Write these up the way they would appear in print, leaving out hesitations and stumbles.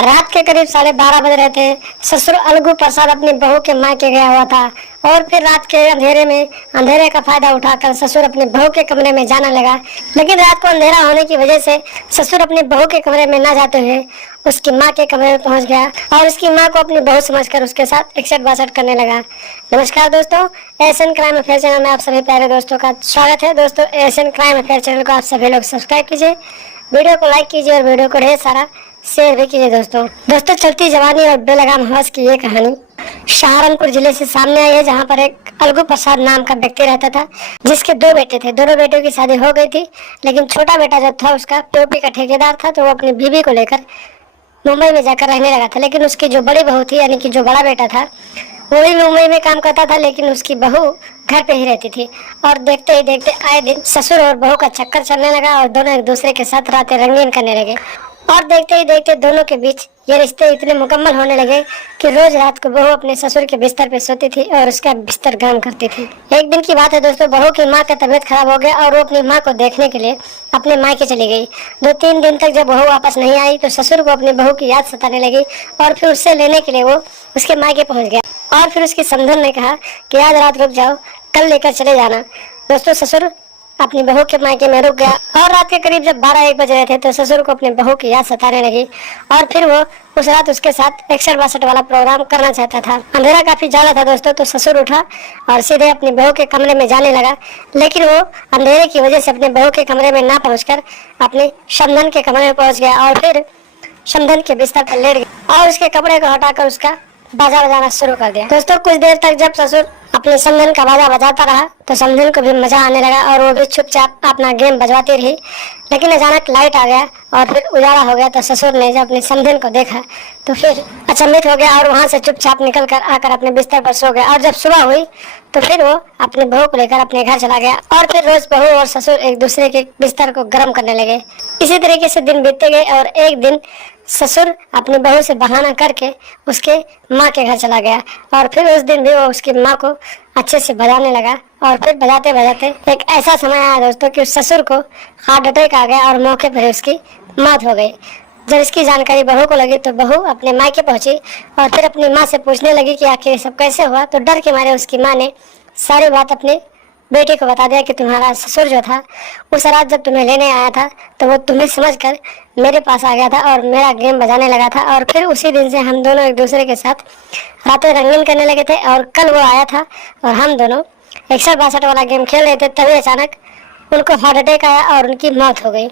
रात के करीब 12:30 बज रहे थे। ससुर अलगू प्रसाद अपनी बहू के मायके गया हुआ था और फिर रात के अंधेरे में अंधेरे का फायदा उठाकर ससुर अपनी बहू के कमरे में जाने लगा। लेकिन रात को अंधेरा होने की वजह से ससुर अपनी बहू के कमरे में न जाते हुए उसकी माँ के कमरे में पहुंच गया और उसकी माँ को अपनी बहू समझकर उसके साथ इकसठ बासठ करने लगा। नमस्कार दोस्तों, एशियन क्राइम अफेयर चैनल में आप सभी प्यारे दोस्तों का स्वागत है। दोस्तों, एशियन क्राइम अफेयर चैनल को आप सभी लोग सब्सक्राइब कीजिए, वीडियो को लाइक कीजिए और वीडियो को ढेर सारा शेयर भी कीजिए। दोस्तों चलती जवानी और बेलगाम हवस की ये कहानी सहारनपुर जिले से सामने आई है, जहाँ पर एक अलगू प्रसाद नाम का व्यक्ति रहता था, जिसके 2 बेटे थे। दोनों बेटों की शादी हो गई थी, लेकिन छोटा बेटा जो था उसका टोपी का ठेकेदार था, तो वो अपनी बीवी को लेकर मुंबई में जाकर रहने लगा था। लेकिन उसकी जो बड़ी बहू थी, यानी कि जो बड़ा बेटा था, वो भी मुंबई में काम करता था, लेकिन उसकी बहू घर पे ही रहती थी। और देखते ही देखते आए दिन ससुर और बहू का चक्कर चलने लगा और दोनों एक दूसरे के साथ रातें रंगीन करने लगे। और देखते ही देखते दोनों के बीच ये रिश्ते इतने मुकम्मल होने लगे कि रोज रात को बहू अपने ससुर के बिस्तर पे सोती थी और उसका बिस्तर गर्म करती थी। एक दिन की बात है दोस्तों, बहू की माँ का तबीयत खराब हो गया और वो अपनी माँ को देखने के लिए अपने मायके चली गई। 2-3 दिन तक जब बहू वापस नहीं आई तो ससुर को अपनी बहू की याद सताने लगी और फिर उससे लेने के लिए वो उसके मायके पहुंच गया। और फिर उसकी समधन ने कहा कि आज रात रुक जाओ, कल लेकर चले जाना। दोस्तों, ससुर अपनी बहू के मायके में रुक गया और रात के करीब जब 12-1 बज रहे थे तो ससुर को अपनी बहू की याद सताने लगी और फिर वो उस रात उसके साथ 61-62 वाला प्रोग्राम करना चाहता था। अंधेरा काफी ज्यादा था दोस्तों, तो ससुर उठा और सीधे अपनी बहू के कमरे में जाने लगा। लेकिन वो अंधेरे की वजह से अपने बहू के कमरे में ना पहुंचकर अपने समधन के कमरे में पहुंच गया और फिर समधन के बिस्तर पर लेट गया और उसके कपड़े को हटाकर उसका बाजा बजाना शुरू कर दिया। दोस्तों, कुछ देर तक जब ससुर अपने समधन का बाजा बजाता रहा तो समधन को भी मजा आने लगा और वो भी चुपचाप अपना गेम बजवाती रही। लेकिन अचानक लाइट आ गया और फिर उजाला हो गया, तो ससुर ने जब अपने समधन को देखा तो फिर अचंभित हो गया और वहां से चुपचाप निकल कर आकर अपने बिस्तर पर सो गया। और जब सुबह हुई तो फिर वो अपनी बहू को लेकर अपने घर चला गया और फिर रोज बहू और ससुर एक दूसरे के बिस्तर को गर्म करने लगे। इसी तरीके से दिन बीतते गए और एक दिन ससुर अपनी बहू से बहाना करके उसके माँ के घर चला गया और फिर उस दिन भी वो उसकी माँ को अच्छे से बजाने लगा। और फिर बजाते बजाते एक ऐसा समय आया दोस्तों कि उस ससुर को हार्ट अटैक आ गया और मौके पर उसकी मौत हो गई। जब इसकी जानकारी बहू को लगी तो बहू अपने मायके पहुंची और फिर अपनी माँ से पूछने लगी कि आखिर सब कैसे हुआ। तो डर के मारे उसकी माँ ने सारी बात अपने बेटे को बता दिया कि तुम्हारा ससुर जो था उस रात जब तुम्हें लेने आया था तो वो तुम्हें समझकर मेरे पास आ गया था और मेरा गेम बजाने लगा था। और फिर उसी दिन से हम दोनों एक दूसरे के साथ रातें रंगीन करने लगे थे और कल वो आया था और हम दोनों 61-62 वाला गेम खेल रहे थे, तभी अचानक उनको हार्ट अटैक आया और उनकी मौत हो गई।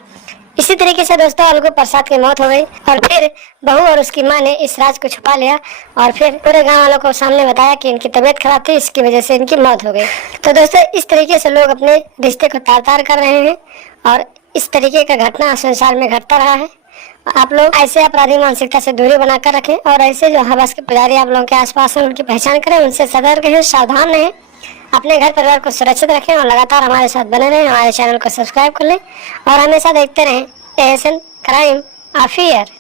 इसी तरीके से दोस्तों अलगू प्रसाद की मौत हो गई और फिर बहू और उसकी माँ ने इस राज को छुपा लिया और फिर पूरे गांव वालों को सामने बताया कि इनकी तबीयत खराब थी, इसकी वजह से इनकी मौत हो गई। तो दोस्तों, इस तरीके से लोग अपने रिश्ते को तार-तार कर रहे हैं और इस तरीके का घटना संसार में घटता रहा है। आप लोग ऐसे अपराधी मानसिकता से दूरी बनाकर रखें और ऐसे जो हवस के पुजारी आप लोगों के आसपास हैं उनकी पहचान करें, उनसे सतर्क रहें, सावधान रहें, अपने घर परिवार को सुरक्षित रखें और लगातार हमारे साथ बने रहें। हमारे चैनल को सब्सक्राइब कर लें और हमेशा देखते रहें एशियन क्राइम अफेयर।